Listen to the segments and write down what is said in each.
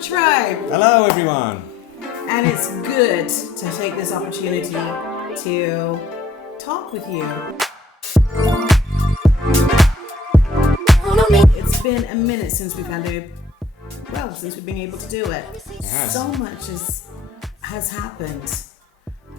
Hello, tribe. Hello, everyone. And it's good to take this opportunity to talk with you. It's been a minute since we've been able to do it. Yes. So much has happened.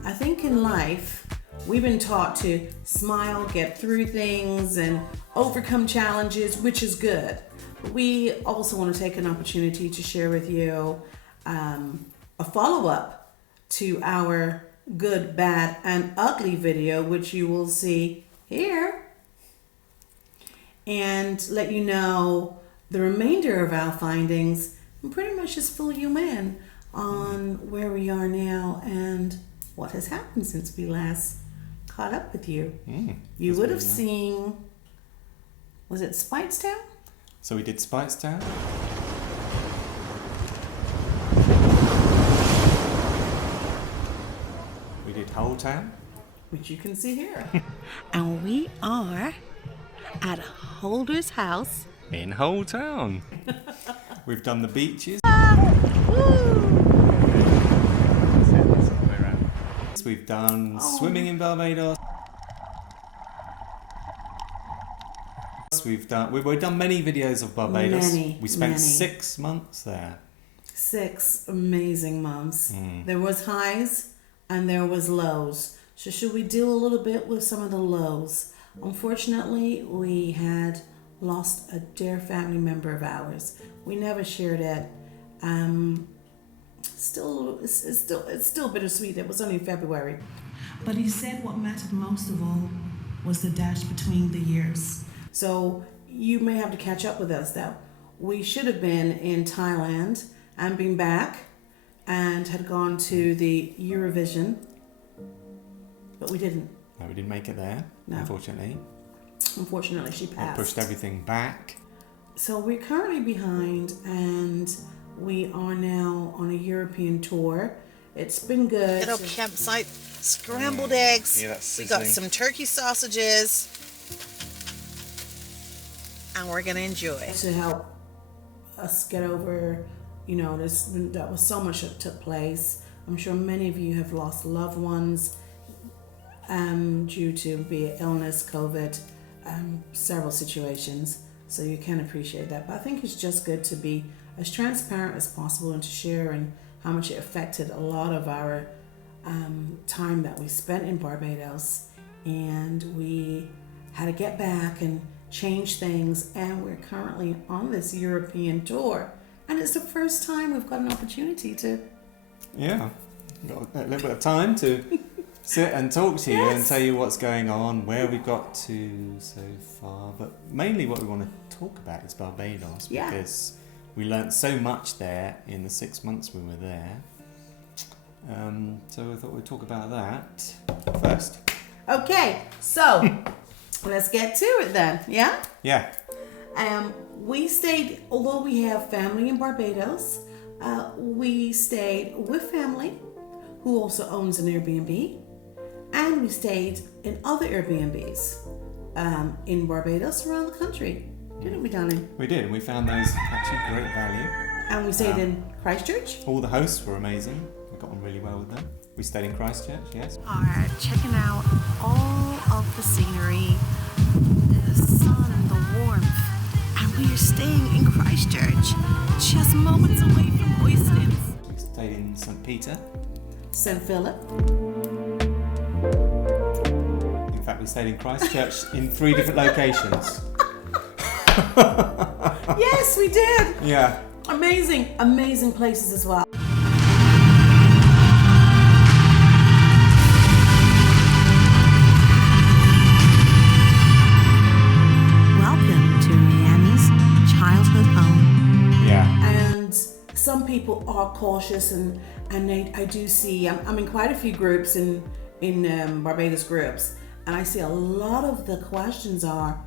I think in life, we've been taught to smile, get through things, and overcome challenges, which is good. But we also want to take an opportunity to share with you a follow-up to our good, bad, and ugly video, which you will see here, and let you know the remainder of our findings and pretty much just fill you in on where we are now and what has happened since we last caught up with you. You would have seen, was it SPEIGHTSTOWN? So we did SPEIGHTSTOWN. We did HOLETOWN, which you can see here. And we are at Holder's house in HOLETOWN. We've done the beaches. We've done swimming in Barbados. We've done many videos of Barbados. We spent 6 months there. 6 amazing months. There was highs and there was lows. So should we deal a little bit with some of the lows? Unfortunately, we had lost a dear family member of ours. We never shared it. It's still bittersweet. It was only February. But he said what mattered most of all was the dash between the years. So you may have to catch up with us now. We should have been in Thailand and been back and had gone to the Eurovision, but we didn't. No, we didn't make it there, unfortunately. Unfortunately, she passed. It pushed everything back. So we're currently behind, and we are now on a European tour. It's been good. Little campsite, scrambled eggs. Yeah, that's we got some turkey sausages, and we're gonna enjoy. To help us get over, that was so much that took place. I'm sure many of you have lost loved ones due to be it illness, COVID, several situations. So you can appreciate that. But I think it's just good to be as transparent as possible and to share and how much it affected a lot of our time that we spent in Barbados. And we had to get back and change things, and we're currently on this European tour, and it's the first time we've got an opportunity to got a little bit of time to sit and talk to you and tell you what's going on, where we've got to so far, but mainly what we want to talk about is Barbados, because we learnt so much there in the 6 months we were there, so I thought we'd talk about that first. Okay, so let's get to it then, yeah? Yeah. We stayed, although we have family in Barbados, we stayed with family who also owns an Airbnb, and we stayed in other Airbnbs in Barbados around the country. Didn't we, darling? We did. We found those actually great value. And we stayed in Christchurch. All the hosts were amazing. We got on really well with them. We stayed in Christchurch, yes. Are checking out all of the scenery, the sun, the warmth, and we are staying in Christchurch, just moments away from Coastlines. We stayed in St. Peter. St. Philip. In fact, we stayed in Christchurch in 3 different locations. Yes, we did. Yeah. Amazing places as well. Some people are cautious, and I do see, I'm in quite a few groups in Barbados groups, and I see a lot of the questions are,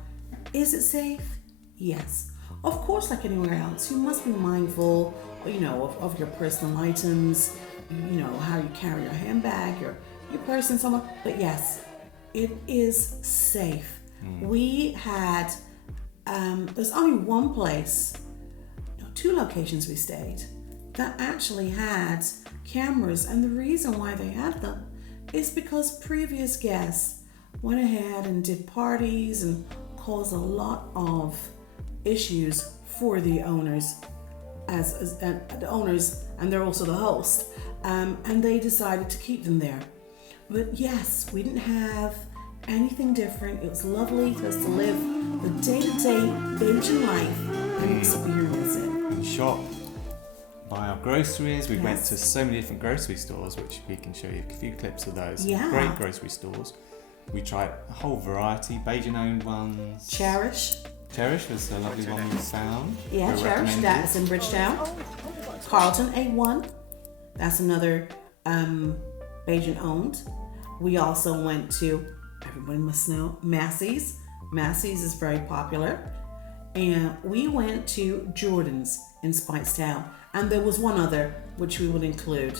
is it safe? Yes. Of course, like anywhere else, you must be mindful, of your personal items, how you carry your handbag, your purse and so on. But yes, it is safe. We had, there's only one place, 2 locations we stayed that actually had cameras, and the reason why they had them is because previous guests went ahead and did parties and caused a lot of issues for the owners as the owners, and they're also the host, and they decided to keep them there. But yes, we didn't have anything different. It was lovely for us to live the day-to-day Bajan life and experience it. And shop, buy our groceries. We went Yes. to so many different grocery stores, which we can show you a few clips of those. Yeah. Great grocery stores. We tried a whole variety, Bajan-owned ones. Cherish. Cherish was a lovely one we found. Yeah, We Cherish. recommended. That is in Bridgetown. Carlton A1. That's another Bajan owned. We also went to, everybody must know, Massey's. Massey's is very popular. And we went to Jordan's in Speightstown. And there was one other which we would include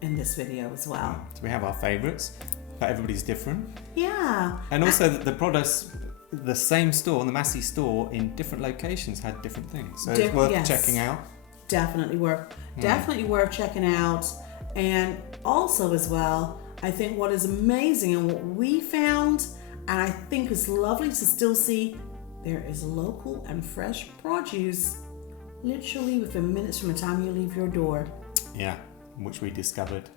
in this video as well. So we have our favourites, but everybody's different. Yeah. And also the products, the same store, the Massey store in different locations had different things. So it's worth Yes. checking out. Definitely worth checking out. And also as well, I think what is amazing and what we found, and I think is lovely to still see, there is local and fresh produce literally within minutes from the time you leave your door. Yeah, which we discovered.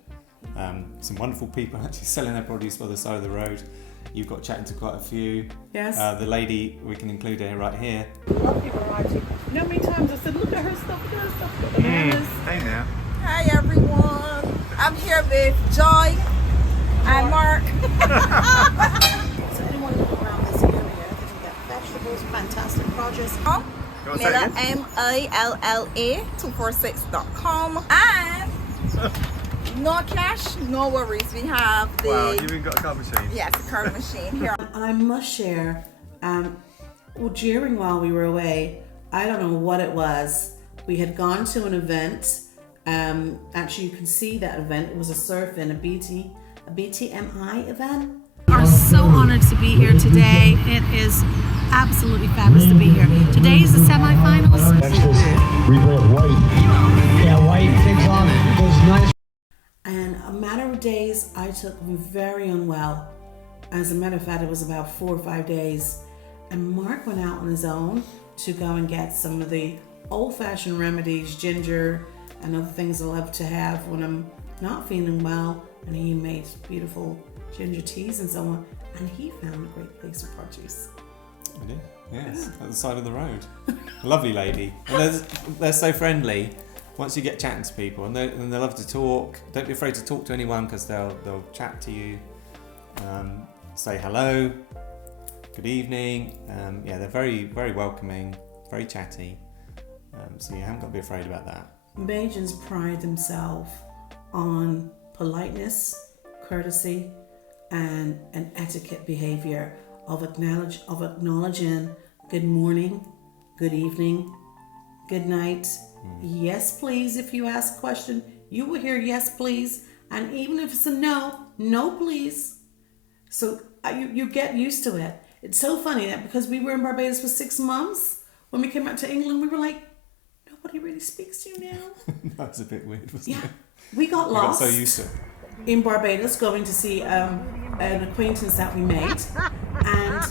Some wonderful people actually selling their produce by the side of the road. You've got chatting to quite a few. Yes. The lady, we can include her right here. Lovely variety. You know how many times I said, look at her stuff, look at her stuff, look at bananas. Hey now. Hi everyone, I'm here with Joy and Mark. So anyone looking around this area, they can get vegetables, fantastic produce. Milla, MALLA 246.com, and no cash, no worries. We have the You've even got a card machine. yes, the card machine here. And I must share, during while we were away, I don't know what it was. We had gone to an event. Actually, you can see that event. It was a surf and a BTMI event. Are so honored to be here today. It is absolutely fabulous to be here. Today is the semifinals. That's just replay of white. Yeah, white things on it. It goes nice. And a matter of days, I took very unwell. As a matter of fact, it was about 4 or 5 days. And Mark went out on his own to go and get some of the old-fashioned remedies, ginger, and other things I love to have when I'm not feeling well. And he made beautiful ginger teas and so on. And he found a great place for produce. I did. Yes, at the side of the road. Lovely lady. And they're so friendly. Once you get chatting to people, and they love to talk. Don't be afraid to talk to anyone because they'll chat to you, say hello, good evening. Yeah, they're very, very welcoming, very chatty. So you haven't got to be afraid about that. Bajans pride themselves on politeness, courtesy, and an etiquette behavior of acknowledging good morning, good evening, good night, yes please. If you ask a question, you will hear yes please, and even if it's a no, no please. So you get used to it. It's so funny that because we were in Barbados for 6 months, when we came back to England, we were like, nobody really speaks to you now. That was a bit weird, wasn't Yeah, it? we got We got lost so used to it. in Barbados going to see an acquaintance that we made, and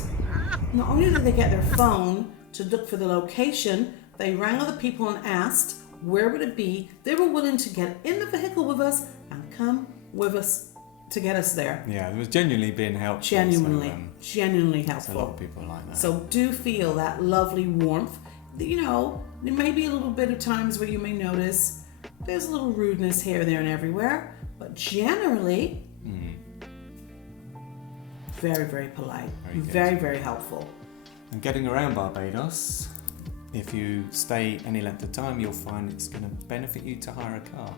not only did they get their phone to look for the location, they rang other people and asked where would it be. They were willing to get in the vehicle with us and come with us to get us there. Yeah, it was genuinely being helpful. Genuinely So, helpful. a lot of people are like that. So do feel that lovely warmth. You know, there may be a little bit of times where you may notice there's a little rudeness here, there, and everywhere, but generally, very, very polite, Very good. very, very helpful. And getting around Barbados, if you stay any length of time, you'll find it's going to benefit you to hire a car.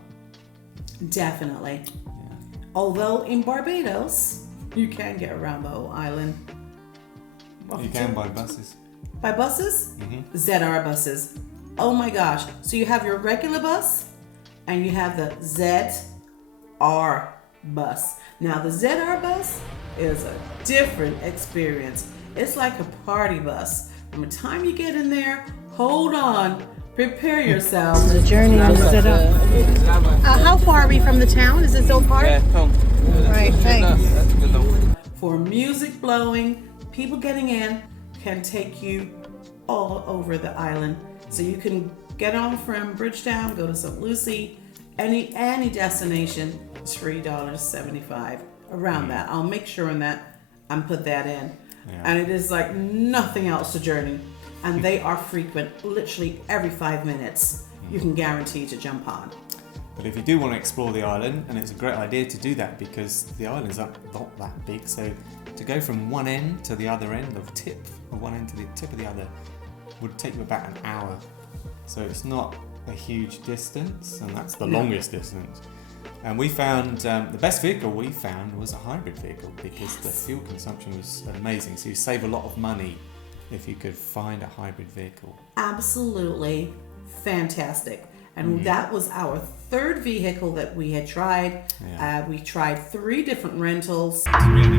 Definitely. Yeah. Although in Barbados, you can get around the whole island. You can buy buses. By buses? ZR buses. Oh my gosh. So you have your regular bus and you have the ZR bus. Now the ZR bus is a different experience. It's like a party bus. From the time you get in there, hold on, Prepare yourself. The journey is it up. How far are we from the town? Is it so far? Yeah, come. Right, thanks. That's good though. For music blowing, people getting in can take you all over the island. So you can get on from Bridgetown, go to St. Lucie, any destination. It's $3.75 around that. I'll make sure on that and put that in. Yeah. And it is like nothing else to journey. And they are frequent, literally every 5 minutes. You can guarantee to jump on. But if you do want to explore the island, and it's a great idea to do that because the island's not that big, so to go from one end to the other end, or tip of one end to the tip of the other, would take you about an hour. So it's not a huge distance, and that's the longest distance. And we found the best vehicle we found was a hybrid vehicle because the fuel consumption was amazing. So you save a lot of money if you could find a hybrid vehicle. Absolutely fantastic. And that was our third vehicle that we had tried. Yeah. We tried 3 different rentals. It's really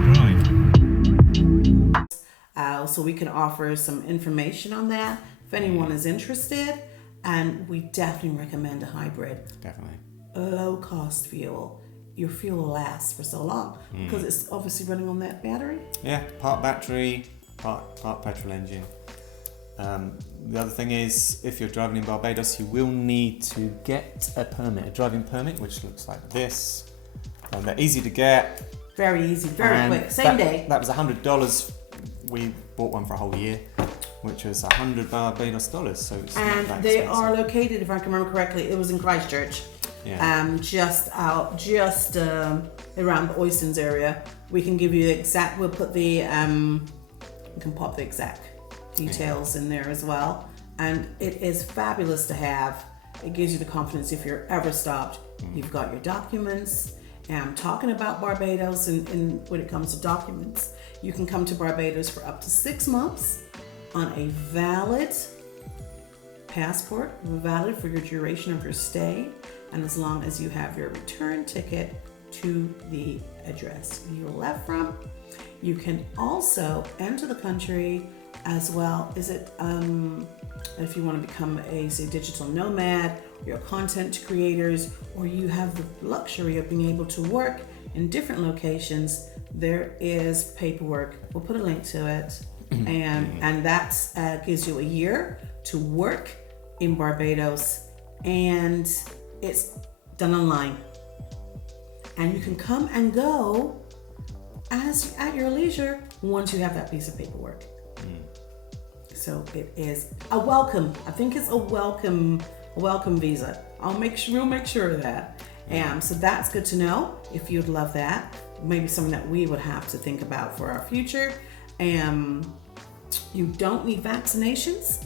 dry. So we can offer some information on that if anyone is interested. And we definitely recommend a hybrid. Definitely. Low cost fuel. Your fuel will last for so long because it's obviously running on that battery. Yeah, part battery, part petrol engine. The other thing is, if you're driving in Barbados, you will need to get a permit, a driving permit, which looks like this. They're easy to get. Very easy, very and quick, same day. That was $100. We bought one for a whole year, which was $100 Barbados dollars. So it's not And that they expensive. are located, if I can remember correctly, it was in Christchurch. Yeah. Just around the Oystons area. We can give you the exact. We'll put the. We can pop the exact details in there as well. And it is fabulous to have. It gives you the confidence if you're ever stopped. You've got your documents. And I'm talking about Barbados, and when it comes to documents, you can come to Barbados for up to 6 months on a valid passport, valid for your duration of your stay, and as long as you have your return ticket to the address you left from. You can also enter the country as well. Is it if you want to become a digital nomad, you're content creators, or you have the luxury of being able to work in different locations, there is paperwork. We'll put a link to it, and that gives you a year to work in Barbados, and it's done online, and you can come and go as at your leisure once you have that piece of paperwork. So it is a welcome. I think it's a welcome visa. We'll make sure of that. So that's good to know. If you'd love that, maybe something that we would have to think about for our future. You don't need vaccinations.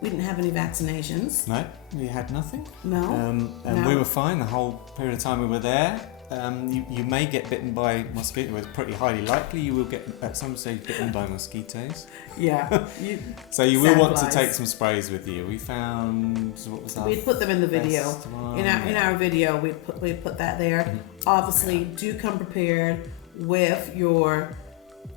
We didn't have any vaccinations. No, we had nothing. No. And we were fine the whole period of time we were there. You may get bitten by mosquitoes. It's pretty highly likely you will get at some stage bitten by mosquitoes. Yeah. So you will want to Sandflies. take some sprays with you. We found, what was that? We'd put them in the video. Best one? In our video, we'd put that there. Obviously, do come prepared with your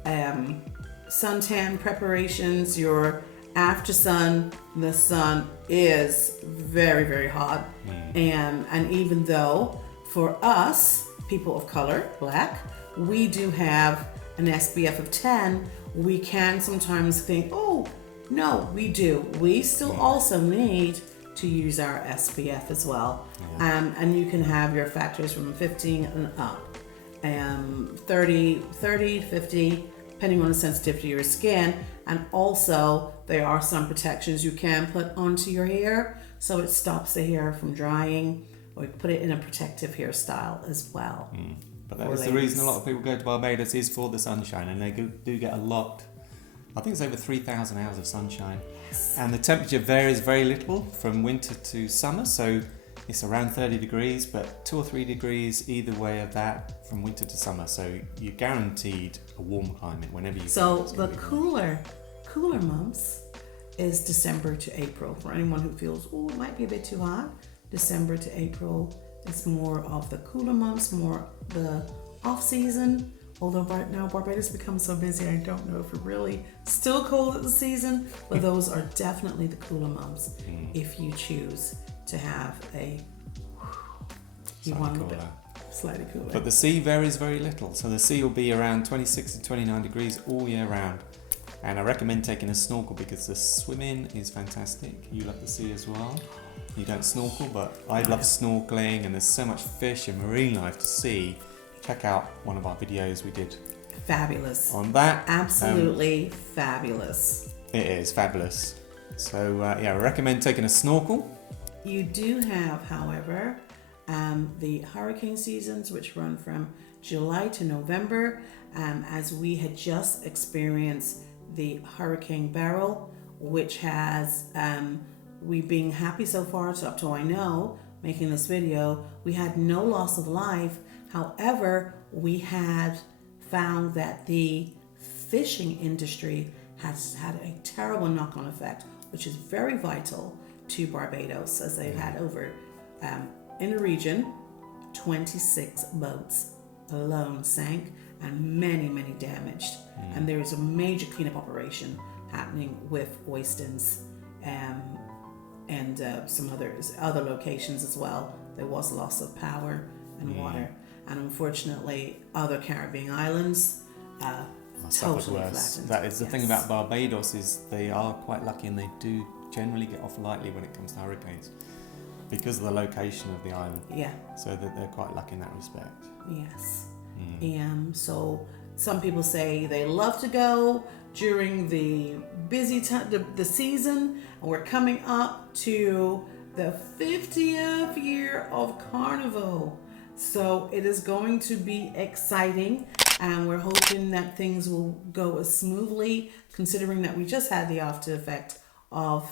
suntan preparations, your after sun. The sun is very, very hot, and even though for us, people of color, black, we do have an SPF of 10, we can sometimes think, oh, no, we do. We still also need to use our SPF as well. And you can have your factors from 15 and up, 30, 50, depending on the sensitivity of your skin. And also, there are some protections you can put onto your hair so it stops the hair from drying, or put it in a protective hairstyle as well. But that is the reason a lot of people go to Barbados is for the sunshine, and they do get a lot. I think it's over 3,000 hours of sunshine. Yes. And the temperature varies very little from winter to summer, so it's around 30 degrees, but 2 or 3 degrees either way of that from winter to summer. So you're guaranteed a warm climate whenever you So go. the cooler months is December to April. For anyone who feels, oh, it might be a bit too hot, December to April is more of the cooler months, more the off season, Although right now Barbados becomes so busy, I don't know if we're really still cold at the season, but those are definitely the cooler months if you choose to have slightly cooler. But the sea varies very little, so the sea will be around 26 to 29 degrees all year round. And I recommend taking a snorkel because the swimming is fantastic. You love the sea as well. You don't snorkel, but I love snorkeling, and there's so much fish and marine life to see. Check out one of our videos we did. Fabulous. On that. Absolutely fabulous. It is fabulous. So I recommend taking a snorkel. You do have, however, the hurricane seasons, which run from July to November, as we had just experienced the Hurricane Beryl, which has, we've been happy so far, so up to I know, making this video, we had no loss of life. However, we had found that the fishing industry has had a terrible knock-on effect, which is very vital to Barbados, as they've had over, in the region, 26 boats alone sank and many, many damaged. And there is a major cleanup operation happening with Oistins and some other locations as well. There was loss of power and water. And unfortunately, other Caribbean islands totally flattened. That is the thing about Barbados, is they are quite lucky, and they do generally get off lightly when it comes to hurricanes because of the location of the island. Yeah. So that they're quite lucky in that respect. Yes. So some people say they love to go during the busy time, the season, and we're coming up to the 50th year of Carnival. So it is going to be exciting, and we're hoping that things will go as smoothly, considering that we just had the after effect of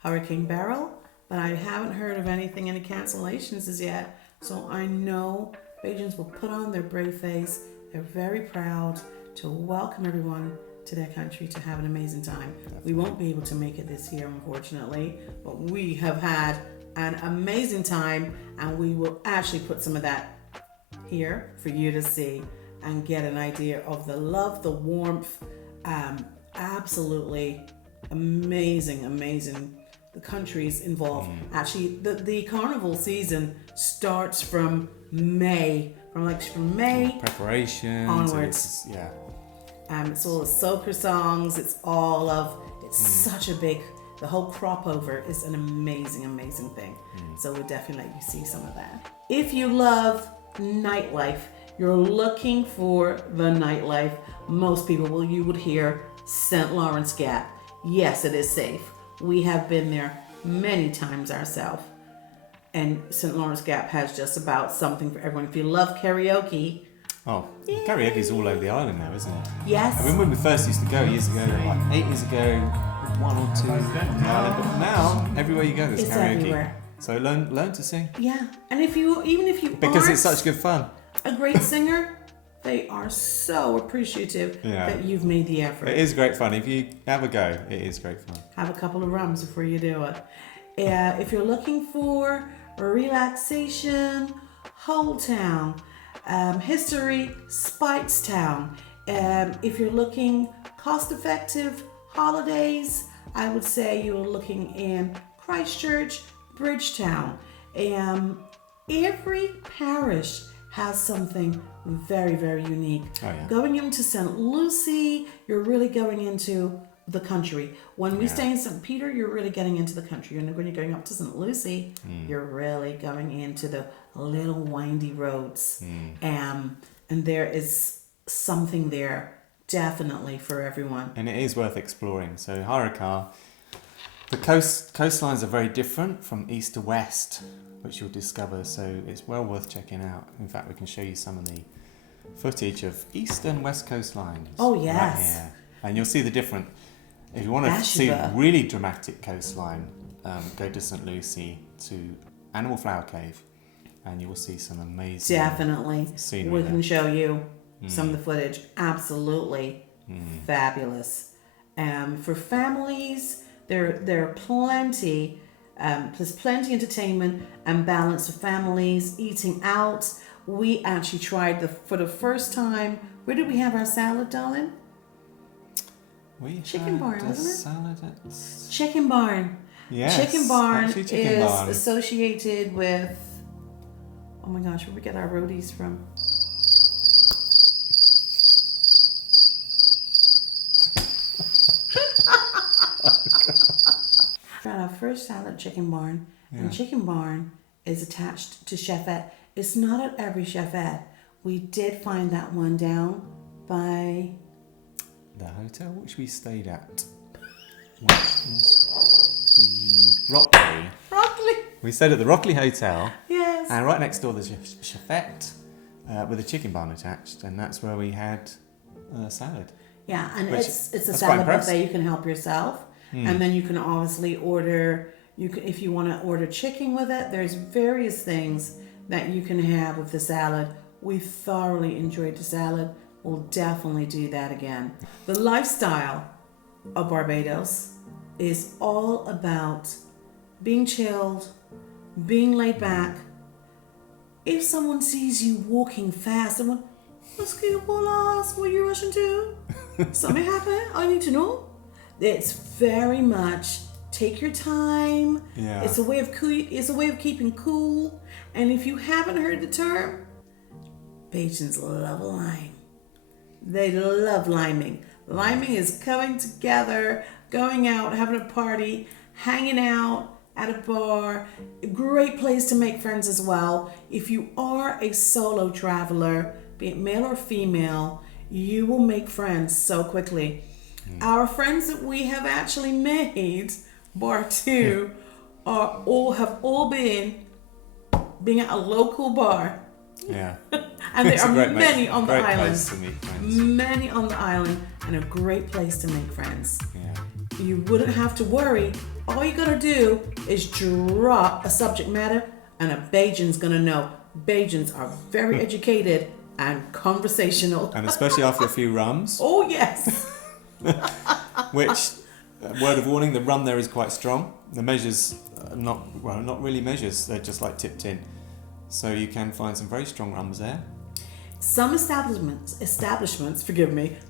Hurricane Beryl, but I haven't heard of anything, any cancellations as yet. So I know Bajans will put on their brave face. They're very proud to welcome everyone to their country to have an amazing time. Definitely. We won't be able to make it this year, unfortunately, but we have had an amazing time, and we will actually put some of that here for you to see and get an idea of the love, the warmth. Absolutely amazing. The countries involved. Actually, the carnival season starts from May. From May preparation onwards. It's all the soca songs. It's such a big. The whole crop over is an amazing thing. So we'll definitely let you see some of that. If you love nightlife, you're looking for the nightlife, most people you would hear St. Lawrence Gap. Yes, it is safe. We have been there many times ourselves. And St. Lawrence Gap has just about something for everyone. If you love karaoke. Oh, karaoke's all over the island now, isn't it? Yes. I mean, when we first used to go years ago, like 8 years ago, 1 or 2 on the island, but now everywhere you go there's It's karaoke. everywhere. So learn to sing. Yeah. And even if you because aren't it's such good fun. A great singer, they are so appreciative that you've made the effort. It is great fun. If you have a go, it is great fun. Have a couple of rums before you do it. If you're looking for relaxation, HOLETOWN, history, SPEIGHTSTOWN. If you're looking cost-effective holidays, I would say you're looking in Christchurch, Bridgetown. Every parish has something very unique. Oh, yeah. Going into St. Lucie, you're really going into the country. When we stay in St. Peter, you're really getting into the country. And when you're going up to St. Lucie, you're really going into the little windy roads. And there is something there definitely for everyone. And it is worth exploring. So hire a car. The coastlines are very different from east to west, which you'll discover. So it's well worth checking out. In fact, we can show you some of the footage of east and west coastlines. Oh, yes. Right here. And you'll see the different. If you want to see a really dramatic coastline, go to St. Lucie to Animal Flower Cave, and you will see some amazing scenery. We can show you some of the footage. Absolutely fabulous. For families, there are plenty. There's plenty entertainment and balance for families, eating out. we actually tried for the first time. Where did we have our salad, darling? Chicken Barn, wasn't it? Salad at... Chicken Barn. Yes, Chicken Barn actually Chicken is Barn. associated with, oh my gosh, where we get our roadies from? Got our first salad at Chicken Barn, and Chicken Barn is attached to Chefette. It's not at every Chefette. We did find that one down by the hotel which we stayed at. What was the Rockley? Rockley. We stayed at the Rockley Hotel. Yes. And right next door there's a Chefette with a chicken barn attached, and that's where we had salad. Yeah, and Which- it's a that's salad quite buffet. You can help yourself, and then you can obviously order. You can, if you want to order chicken with it. There's various things that you can have with the salad. We thoroughly enjoyed the salad. We'll definitely do that again. The lifestyle of Barbados is all about being chilled, being laid back. If someone sees you walking fast, someone, what's what are you rushing to? Something happened? I need to know. It's very much take your time. Yeah. It's a way of keeping cool. And if you haven't heard the term, Bajans love lime. They love liming. Liming is coming together, going out, having a party, hanging out at a bar. A great place to make friends as well. If you are a solo traveler, be it male or female, you will make friends so quickly. Our friends that we have actually made, bar two, have all been being at a local bar. Yeah. And there It's a are great many on the great island. place to meet friends. Many on the island, and a great place to make friends. Yeah. You wouldn't have to worry. All you gotta do is drop a subject matter, and a Bajan's gonna know. Bajans are very educated and conversational. And especially after a few rums, Oh yes. which, word of warning, the rum there is quite strong. The measures, not really measures, they're just like tipped in. So you can find some very strong rums there. Some establishments,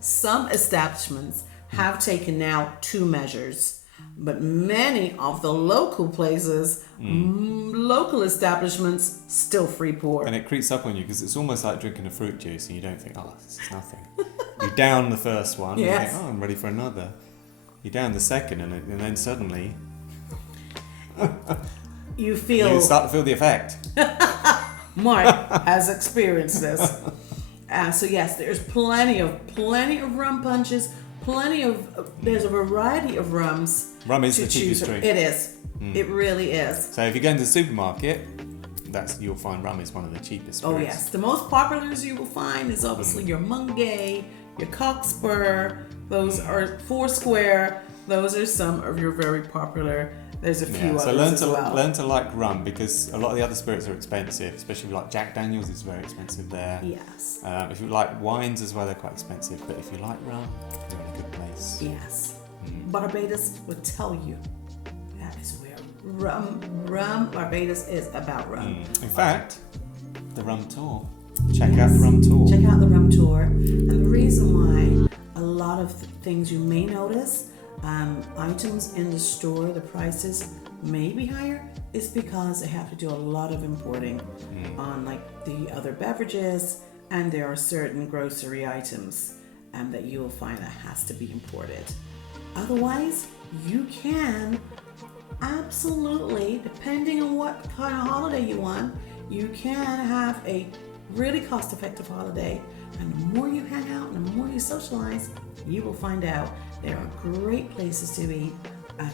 some establishments have taken now 2 measures, but many of the local places, local establishments, still free pour. And it creeps up on you because it's almost like drinking a fruit juice, and you don't think, oh, this is nothing. You down the first one, and you Yes. think, oh, I'm ready for another. You down the second, and then suddenly You you start to feel the effect. Mark has experienced this. So yes, there's plenty of rum punches. There's a variety of rums. Rum is to the choose cheapest from. drink. It is. It really is. So if you go into the supermarket, you'll find rum is one of the cheapest Oh spirits. yes, the most populars you will find is obviously your Mungay, your Cockspur. Those are Foursquare. Those are some of your very popular. There's a few So others as well. learn to like rum, because a lot of the other spirits are expensive, especially like Jack Daniels is very expensive there. Yes. If you like wines as well, they're quite expensive. But if you like rum, you're in a good place. Yes. Barbados would tell you that is where Barbados is about rum. In fact, the rum tour. Check out the rum tour. Check out the rum tour. And the reason why a lot of things you may notice, items in the store, the prices may be higher, is because they have to do a lot of importing on like the other beverages, and there are certain grocery items that you will find that has to be imported. Otherwise, you can absolutely, depending on what kind of holiday you want, you can have a really cost-effective holiday. And the more you hang out and the more you socialize, you will find out there are great places to eat.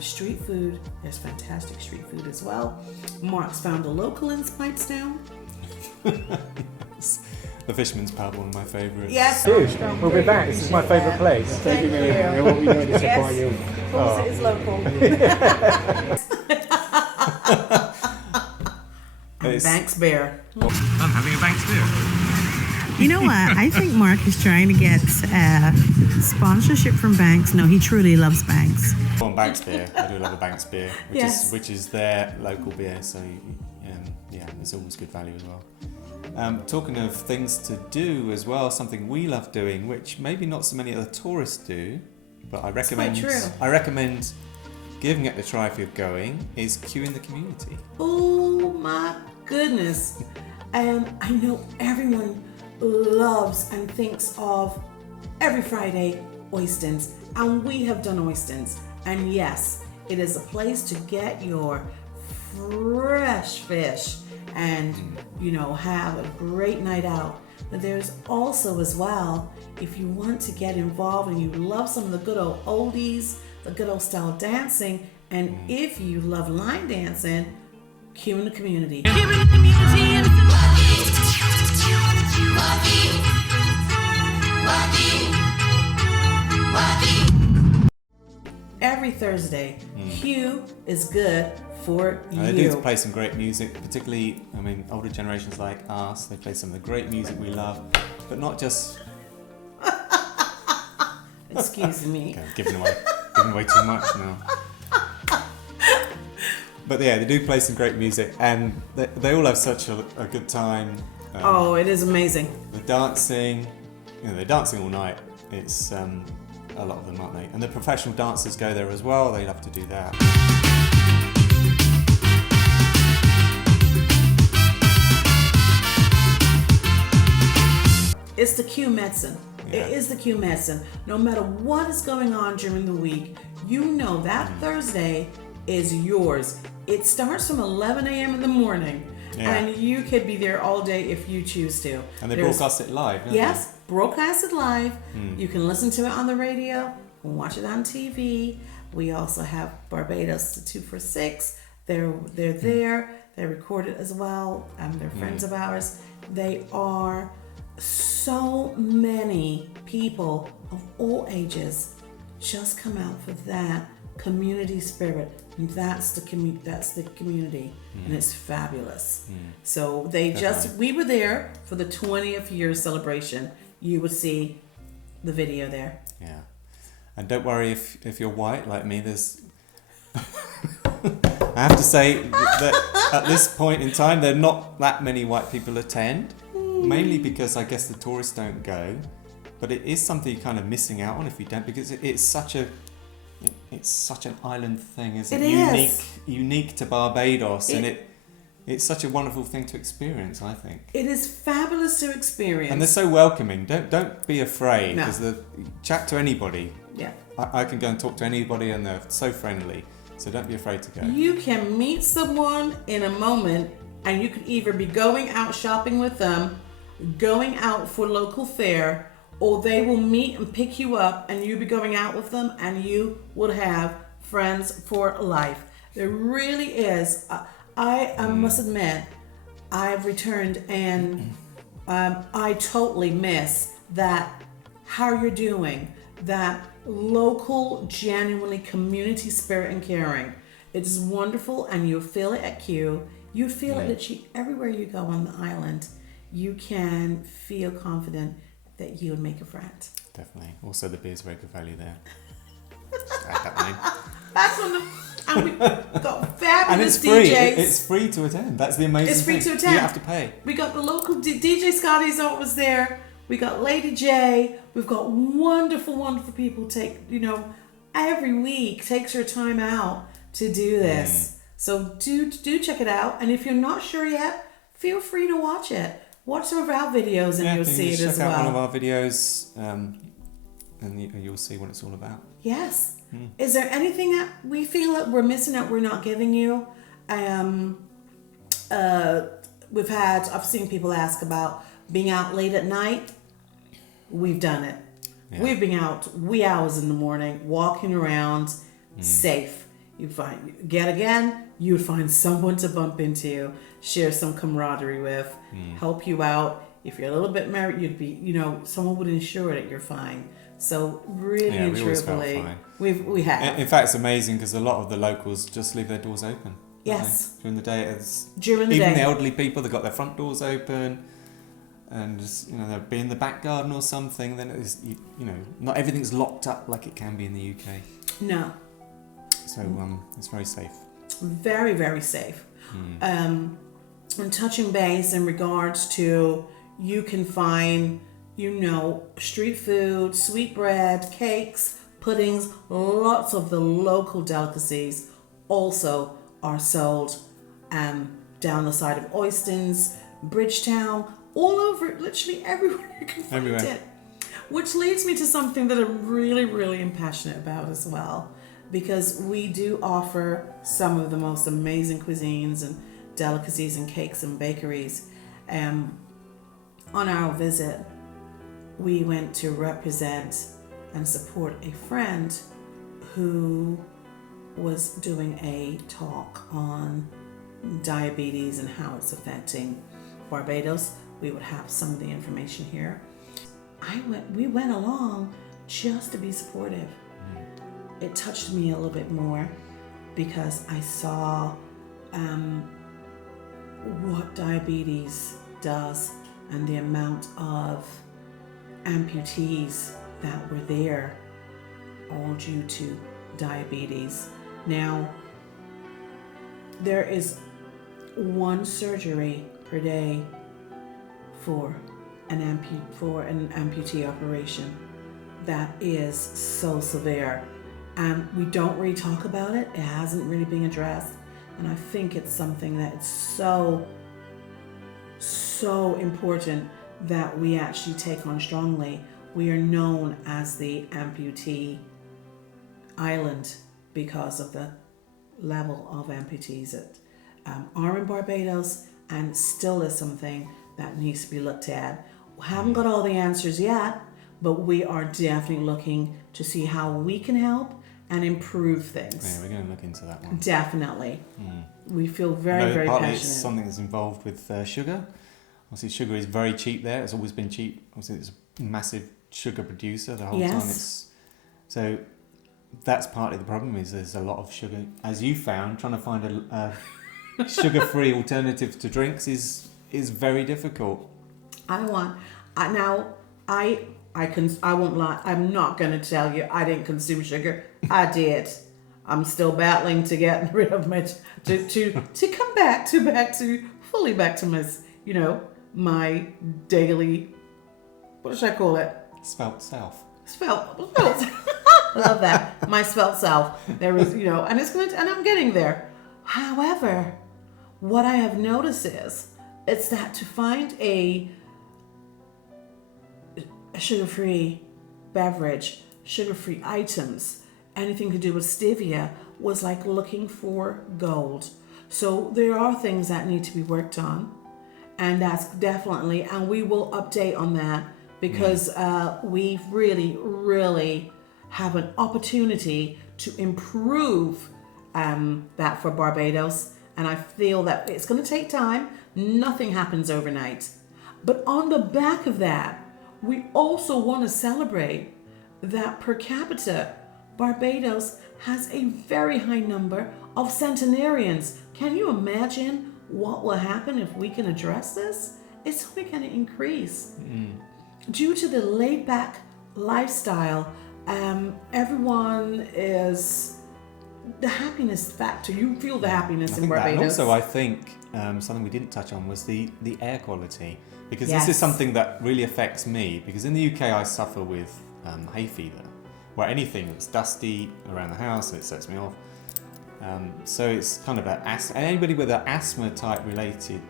Street food, there's fantastic street food as well. Mark's found a local in SPEIGHTSTOWN. The Fisherman's Pub, one of my favourites. Yes. We'll be back. This is my favourite place. Thank you. I won't be doing this Yes. you. Of course it is local. Banks Bear. I'm having a Banks beer. You know what? I think Mark is trying to get sponsorship from Banks. No, he truly loves Banks. On Banks beer, I do love a Banks beer, Yes. which is their local beer. So yeah, it's always good value as well. Talking of things to do as well, something we love doing, which maybe not so many other tourists do, but I recommend. I recommend giving it a try if you're going. Is queue in the community. Oh my goodness! I know everyone loves and thinks of every Friday oysters, and we have done oysters. And yes, it is a place to get your fresh fish and have a great night out. But there's also as well, if you want to get involved and you love some of the good old oldies, the good old style dancing, and if you love line dancing, queue in the community. Every Thursday, Q is good for you. They do play some great music, particularly, older generations like us. They play some of the great music we love, but not just. Excuse me. Okay, giving away too much now. But yeah, they do play some great music, and they all have such a good time. It is amazing. The dancing, they're dancing all night. It's a lot of them, aren't they? And the professional dancers go there as well. They love to do that. It's the Q medicine. Yeah. It is the Q medicine. No matter what is going on during the week, that Thursday is yours. It starts from 11 a.m. in the morning, and you could be there all day if you choose to. And they broadcast it live, don't they? Broadcast it live. You can listen to it on the radio, watch it on TV. We also have Barbados, the 2 for 6. They're there. They record it as well. They're friends of ours. They are so many people of all ages just come out for that community spirit, and that's the community, and it's fabulous. So we were there for the 20th year celebration. You would see the video there. Yeah, and don't worry if you're white like me. There's I have to say that at this point in time, there are not that many white people attend. Mainly because I guess the tourists don't go, but it is something you're kind of missing out on if you don't, because it's such an island thing, isn't it? Unique to Barbados, and it's such a wonderful thing to experience. I think it is fabulous to experience, and they're so welcoming. Don't be afraid, No. because chat to anybody. Yeah, I can go and talk to anybody, and they're so friendly. So don't be afraid to go. You can meet someone in a moment, and you could either be going out shopping with them, going out for local fare, or they will meet and pick you up, and you'll be going out with them, and you would have friends for life. There really is. I must admit, I've returned, and I totally miss that. How you're doing, that local, genuinely community spirit and caring. It is wonderful, and you feel it at Q. You feel it literally everywhere you go on the island. You can feel confident that you would make a friend. Definitely. Also, the beer's very good value there. Just add that name. That's on the. And we've got fabulous and it's DJs. free. It's free to attend. That's the amazing It's free thing. to attend. You don't have to pay. We got the local DJ Scotty's was there. We got Lady J. We've got wonderful, wonderful people every week takes her time out to do this. So do check it out. And if you're not sure yet, feel free to watch it. Watch some of our videos, and you'll see it as well. Check out one of our videos, and you'll see what it's all about. Yes. Is there anything that we feel that we're missing out, we're not giving you? I've seen people ask about being out late at night. We've done it. Yeah. We've been out wee hours in the morning, walking around, safe. You'd find someone to bump into, share some camaraderie with, help you out. If you're a little bit married, you'd be, someone would ensure that you're fine. So really and truthfully, we have. In fact, it's amazing because a lot of the locals just leave their doors open. Yes. During the day, even the elderly people, they've got their front doors open, and they'll be in the back garden or something. Then it's not everything's locked up like it can be in the UK. No. So it's very safe. Very, very safe. and touching base in regards to you can find, street food, sweet bread, cakes, puddings, lots of the local delicacies also are sold down the side of Oistins, Bridgetown, all over, literally everywhere you can find it. Which leads me to something that I'm really, really passionate about as well, because we do offer some of the most amazing cuisines and delicacies and cakes and bakeries. On our visit, we went to represent and support a friend who was doing a talk on diabetes and how it's affecting Barbados. We would have some of the information here. We went along just to be supportive. It touched me a little bit more because I saw what diabetes does and the amount of amputees that were there all due to diabetes. Now, there is one surgery per day for an amputee operation that is so severe. We don't really talk about it. It hasn't really been addressed. And I think it's something that it's so important that we actually take on strongly. We are known as the amputee island because of the level of amputees that are in Barbados, and still is something that needs to be looked at. We haven't got all the answers yet, but we are definitely looking to see how we can help and improve things. Yeah, we're going to look into that one. Definitely. We feel very, very partly passionate. It's something that's involved with sugar. Obviously, sugar is very cheap there. It's always been cheap. Obviously, it's a massive sugar producer the whole time. So that's partly the problem, is there's a lot of sugar. As you found, trying to find a sugar-free alternative to drinks is very difficult. I won't lie. I'm not going to tell you I didn't consume sugar. I did. I'm still battling to get rid of my to come back to fully back to my my daily, what should I call it? Spelt self. Spelt. Love that. My spelt self. There is, and I'm getting there. However, what I have noticed it's that to find a sugar-free beverage, sugar-free items, anything to do with stevia was like looking for gold. So there are things that need to be worked on, and that's definitely, and we will update on that because we really, really have an opportunity to improve that for Barbados. And I feel that it's going to take time. Nothing happens overnight. But on the back of that, we also want to celebrate that per capita, Barbados has a very high number of centenarians. Can you imagine what will happen if we can address this? It's only going to increase. Due to the laid-back lifestyle, everyone is the happiness factor. You feel the happiness in Barbados. And also, I think something we didn't touch on was the air quality, because this is something that really affects me. Because in the UK, I suffer with hay fever, where anything that's dusty around the house, it sets me off. So it's kind of anybody with an asthma type related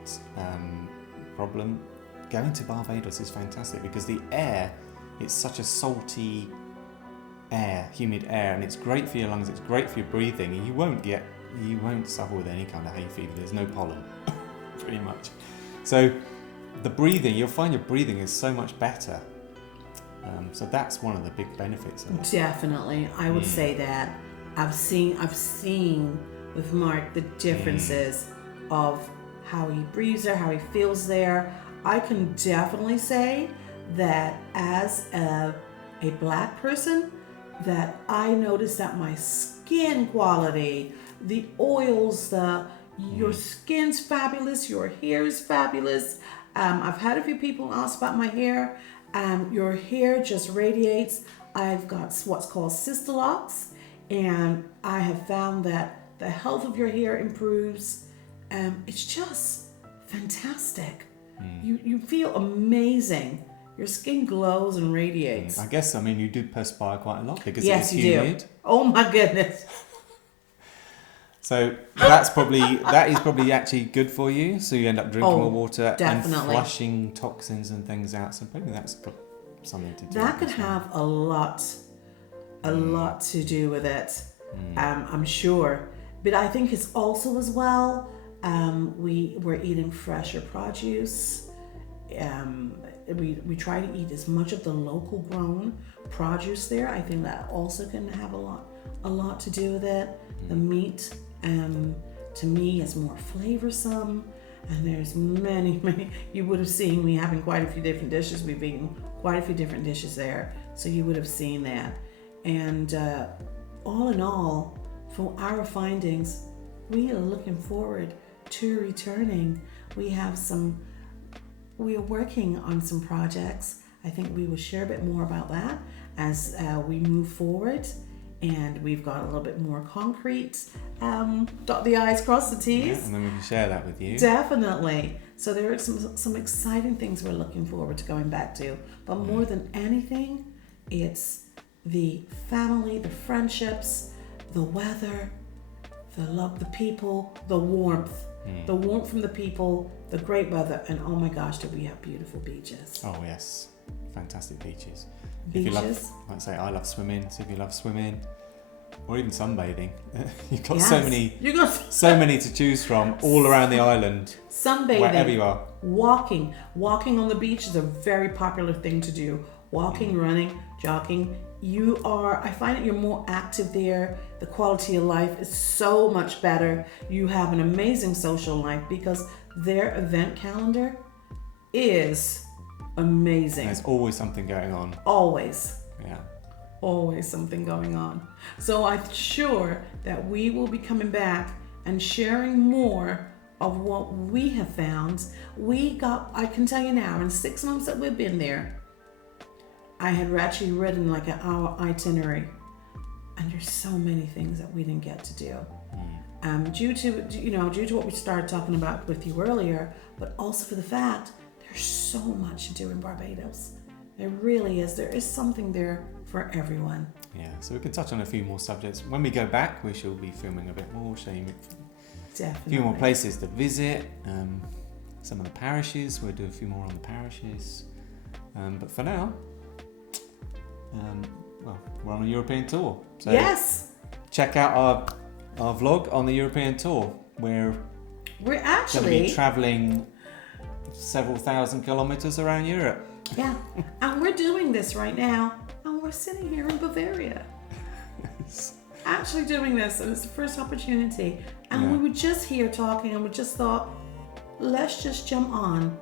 problem, going to Barbados is fantastic, because the air, it's such a salty air, humid air, and it's great for your lungs, it's great for your breathing, and you won't suffer with any kind of hay fever. There's no pollen, pretty much. So the breathing, you'll find your breathing is so much better. So that's one of the big benefits of it. Definitely, I would say that. I've seen with Mark the differences of how he breathes there, how he feels there. I can definitely say that as a black person, that I noticed that my skin quality, the oils, your skin's fabulous, your hair is fabulous. I've had a few people ask about my hair. Your hair just radiates. I've got what's called sister locks, and I have found that the health of your hair improves. It's just fantastic. You feel amazing. Your skin glows and radiates. I guess, I mean, you do perspire quite a lot because Yes, it is you humid. do. Oh my goodness. So that is probably actually good for you. So you end up drinking more water definitely. and flushing toxins and things out. So maybe that's got something to do. That with could as well. have a lot to do with it. I'm sure. But I think it's also as well, we're eating fresher produce. We try to eat as much of the local grown produce there. I think that also can have a lot to do with it. The meat, to me, is more flavorsome, and there's many. You would have seen me having quite a few different dishes. We've eaten quite a few different dishes there, so you would have seen that. And all in all, from our findings, we are looking forward to returning. We are working on some projects. I think we will share a bit more about that as we move forward, and we've got a little bit more concrete. Dot the I's, cross the T's. Yeah, and then we can share that with you. Definitely. So there are some exciting things we're looking forward to going back to. But more than anything, it's the family, the friendships, the weather, the love, the people, the warmth. The warmth from the people, the great weather, and oh my gosh, do we have beautiful beaches. Oh yes, fantastic beaches. If Beaches. you love, like I say, I love swimming. So if you love swimming, or even sunbathing, you've got so many to choose from all around the island. Sunbathing, wherever you are. walking on the beach is a very popular thing to do. Walking, running, jogging. I find that you're more active there. The quality of life is so much better. You have an amazing social life because their event calendar is amazing. There's always something going on. Always something going on. So I'm sure that we will be coming back and sharing more of what we have found. I can tell you now, in 6 months that we've been there, I had actually written like an hour itinerary, and there's so many things that we didn't get to do. Due to what we started talking about with you earlier, but also for the fact there's so much to do in Barbados. There really is. There is something there for everyone. Yeah, so we can touch on a few more subjects. When we go back, we shall be filming a bit more, showing you Definitely. a few more places to visit, some of the parishes. We'll do a few more on the parishes. But for now, we're on a European tour. So yes. Check out our vlog on the European tour. We're actually going to be travelling several thousand kilometres around Europe. Yeah, and we're doing this right now, and we're sitting here in Bavaria. Actually doing this, and it's the first opportunity. And we were just here talking, and we just thought, let's just jump on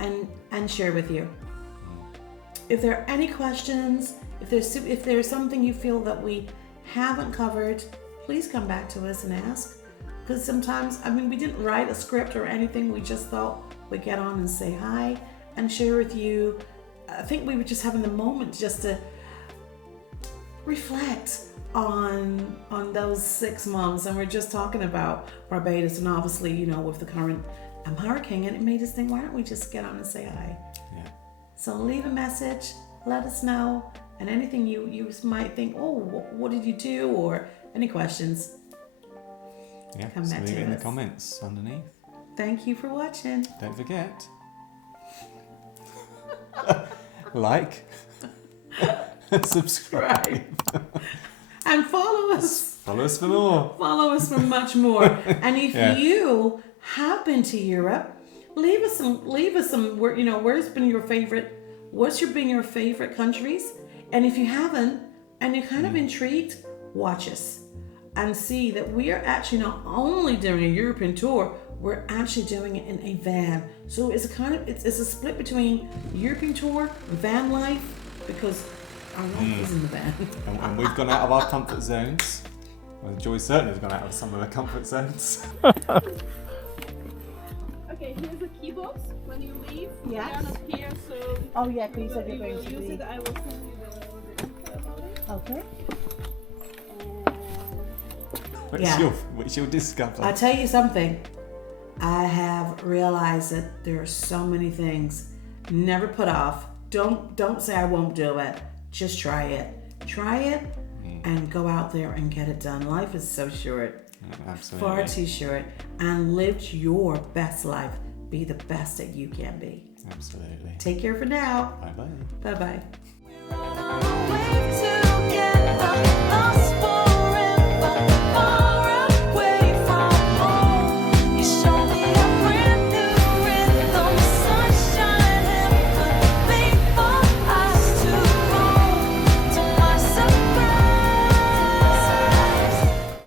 and share with you. If there are any questions, if there's something you feel that we haven't covered, please come back to us and ask. Because sometimes, we didn't write a script or anything. We just thought we'd get on and say hi and share with you. I think we were just having the moment just to reflect on those 6 months, and we're just talking about Barbados, and obviously, with the current hurricane, and it made us think, why don't we just get on and say hi? Yeah. So leave a message, let us know, and anything you might think, oh, what did you do, or any questions. Yeah, Come so back leave to it in us. the comments underneath. Thank you for watching. Don't forget, like, and subscribe. And follow us. Follow us for more. Follow us for much more. And if you have been to Europe, leave us some. Where's been your favorite? What's been your favorite countries? And if you haven't, and you're kind of intrigued, watch us and see that we are actually not only doing a European tour, we're actually doing it in a van. So it's a split between European tour, van life, because our life is in the van. And we've gone out of our comfort zones. Well, Joy certainly has gone out of some of her comfort zones. Okay, here's the key box. When you leave, Yeah. they are not here, so Oh yeah, please said you you're going will to use be. it. I will send you the info about it. Okay. Which Yeah. you'll discover. I'll tell you something. I have realized that there are so many things. Never put off. Don't say I won't do it. Just try it. Try it and go out there and get it done. Life is so short. Absolutely. Far too short. And live your best life. Be the best that you can be. Absolutely. Take care for now. Bye-bye. Bye-bye.